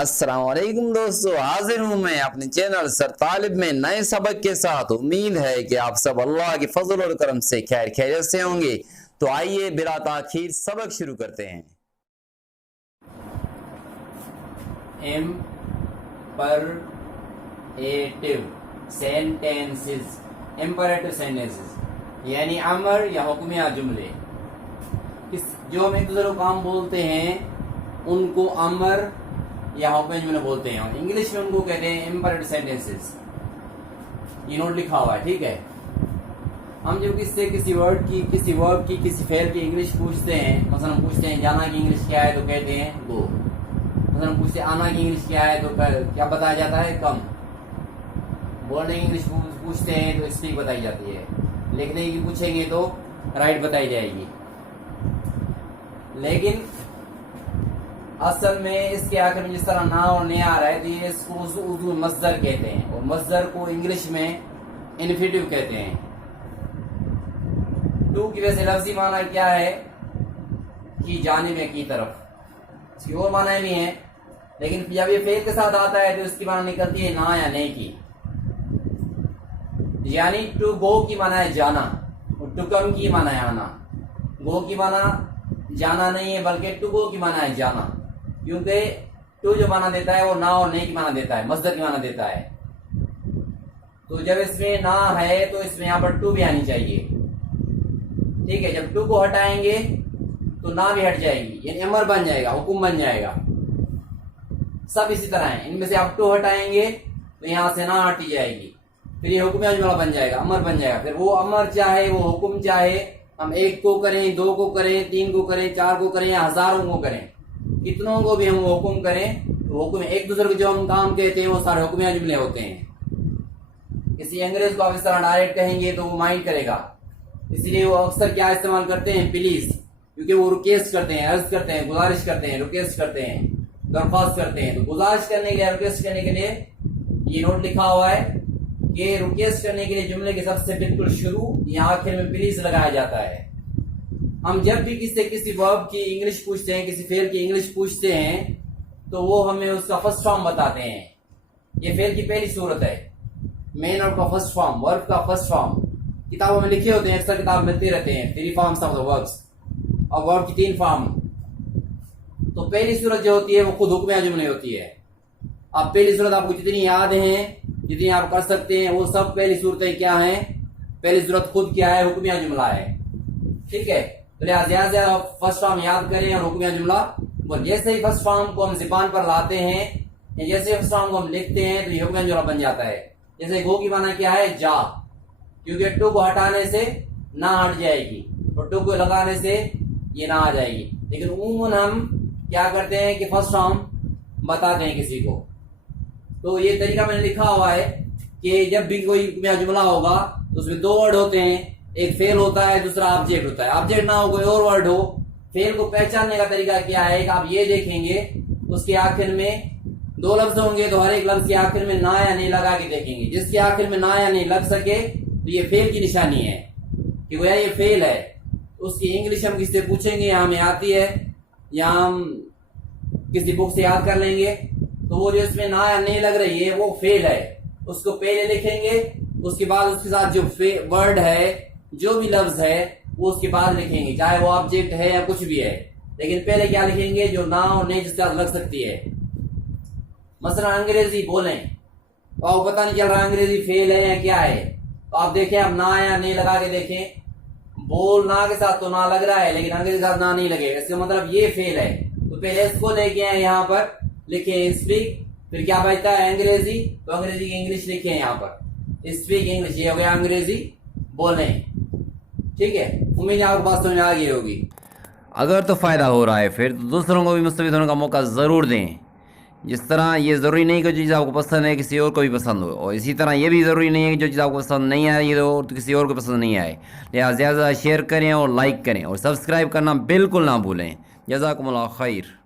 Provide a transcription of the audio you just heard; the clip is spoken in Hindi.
अस्सलाम वालेकुम दोस्तों, हाजिर हूँ मैं अपने चैनल सर तालिब में नए सबक के साथ। उम्मीद है कि आप सब अल्लाह के फजल और करम से खैर खैरियत से होंगे। तो आइए बिला ताखीर सबक शुरू करते हैं। इम्परेटिव सेंटेंसेस, इम्परेटिव सेंटेंसेस यानी अमर या हुक्म या जुमले। जो हम एक दूसरे को काम बोलते हैं उनको अमर या हुक्म जुमले बोलते हैं, और इंग्लिश में उनको कहते हैं इम्परेटिव सेंटेंसेस। ये नोट लिखा हुआ है, ठीक है। हम जब किससे किसी वर्ड की, किसी वर्ब की, किसी फेयर की इंग्लिश पूछते हैं, मसलन पूछते हैं जाना की इंग्लिश क्या है, तो कहते हैं गो। मसलन पूछते हैं आना की इंग्लिश क्या है, तो क्या बताया जाता है, कम। बोलने की इंग्लिश पूछते हैं तो स्पीक बताई जाती है। लिखने की पूछेंगे तो राइट बताई जाएगी। लेकिन असल में इसके आखिर में जिस तरह ना और ने आ रहा है, तो ये इसको उर्दू में मस्दर कहते हैं, और मस्दर को इंग्लिश में इन्फिनेटिव कहते हैं। टू की वजह से लफ्जी माना क्या है कि जाने में की तरफ, इसकी और माना भी है। लेकिन जब ये फेल के साथ आता है तो इसकी माना निकलती है ना या नहीं की। यानी टू गो की माना है जाना, और टू कम की माना है आना। गो की माना जाना नहीं है, बल्कि टू गो की माना है जाना, क्योंकि टू जो माना देता है वो ना और नहीं की माना देता है, मस्दर की माना देता है। तो जब इसमें ना है तो इसमें यहां पर टू भी आनी चाहिए, ठीक है। जब टू को हटाएंगे तो ना भी हट जाएगी, यानी अमर बन जाएगा, हुक्म बन जाएगा। सब इसी तरह है। इनमें से आप टू हटाएंगे तो यहां से ना हटी जाएगी, फिर ये हुक्म जुमला बन जाएगा, अमर बन जाएगा। फिर वो अमर चाहे, वो हुक्म चाहे हम एक को करें, दो को करें, तीन को करें, चार को करें या हजारों को करें, कितनों को भी हम हुक्म करें, तो हुक्म एक दूसरे को जो हम काम कहते हैं वो सारे हुक्म जुमले होते हैं। किसी अंग्रेज को आप इस तरह डायरेक्ट कहेंगे तो वो माइंड करेगा, इसलिए वो अक्सर क्या इस्तेमाल करते हैं, प्लीज, क्योंकि वो रिक्वेस्ट करते हैं, अर्ज करते हैं, गुजारिश करते हैं, रिक्वेस्ट करते हैं, दरख्वास्त करते हैं। तो गुजारिश करने के लिए, रिक्वेस्ट करने के लिए ये नोट लिखा हुआ है कि रिक्वेस्ट करने के लिए जुमले के सबसे बिल्कुल शुरू या आखिर में प्लीज लगाया जाता है। हम जब भी किसी वर्ब की इंग्लिश पूछते हैं, किसी फेल की इंग्लिश पूछते हैं, तो वो हमें उसका फर्स्ट फॉर्म बताते हैं। ये फेल की पहली सूरत है, मेन वर्ब का फर्स्ट फॉर्म, वर्ब का फर्स्ट फॉर्म। किताबों में लिखे होते हैं, अक्सर किताब मिलते रहते हैं, 3 फॉर्म्स ऑफ द वर्ब्स, और वर्ब की 3 फॉर्म। तो पहली सूरत जो होती है वो खुद हुक्म जुमले होती है। अब पहली सूरत आपको जितनी याद है, जितनी आप कर सकते हैं, वो सब पहली सूरतें क्या हैं। पहली सूरत खुद क्या है, हुक्म जुमला है, ठीक है। तो लिहाजा ज्यादा से ज्यादा फर्स्ट फॉर्म याद करें और हुक्म जुमला। और जैसे ही फर्स्ट फॉर्म को हम ज़बान पर लाते हैं, या जैसे फर्स्ट फॉर्म को हम लिखते हैं, तो ये हुक्म जुमला बन जाता है। जैसे गो की माना क्या है, जा, क्योंकि टू को हटाने से ना हट जाएगी, और टू को लगाने से ये ना आ जाएगी। लेकिन उमूमन हम क्या करते हैं कि फर्स्ट फॉर्म बताते हैं किसी को। तो ये तरीका मैंने लिखा हुआ है कि जब भी कोई जुमला होगा तो उसमें 2 वर्ड होते हैं, एक फेल होता है, दूसरा ऑब्जेक्ट होता है। ऑब्जेक्ट ना हो, कोई और वर्ड हो। फेल को पहचानने का तरीका क्या है कि आप ये देखेंगे, उसके आखिर में 2 लफ्ज होंगे, तो हर एक लफ्ज के आखिर में ना या नहीं लगा के देखेंगे। जिसके आखिर में ना या नहीं लग सके तो ये फेल की निशानी है कि गोया ये फेल है। उसकी इंग्लिश हम किससे पूछेंगे, या हमें आती है, या हम किसी बुक से याद कर लेंगे, तो वो जो इसमें ना या नहीं लग रही है वो फेल है। उसको पहले लिखेंगे, उसके बाद उसके साथ जो वर्ड है, जो भी लफ्ज है, वो उसके बाद लिखेंगे, चाहे वो ऑब्जेक्ट है या कुछ भी है। लेकिन पहले क्या लिखेंगे, जो ना और नहीं जिसके साथ लग सकती है। मसलन अंग्रेजी बोलें तो आपको पता नहीं चल रहा अंग्रेजी फेल है या क्या है, तो आप देखें, आप ना या नहीं लगा के देखें। बोल ना के साथ तो ना लग रहा है, लेकिन अंग्रेजी के साथ ना नहीं लगेगा, इसका मतलब ये फेल है। तो पहले इसको लेके आए, यहाँ पर लिखे स्पीक, फिर क्या बचता है अंग्रेजी, तो अंग्रेजी की इंग्लिश लिखे यहाँ पर स्पीक इंग्लिश, ये हो गया अंग्रेजी बोले, ठीक है। उम्मीद है आपको बात समझ आ गई होगी। अगर तो फ़ायदा हो रहा है फिर तो दूसरों को भी मुस्तफ़ीद होने का मौका ज़रूर दें। जिस तरह ये ज़रूरी नहीं कि जो चीज़ आपको पसंद है किसी और को भी पसंद हो, और इसी तरह ये भी ज़रूरी नहीं है कि जो चीज़ आपको पसंद नहीं आए ये तो किसी और को पसंद नहीं आए। लिहाजा ज़्यादा शेयर करें और लाइक करें और सब्सक्राइब करना बिल्कुल ना भूलें। जज़ाकुमुल्लाह खैर।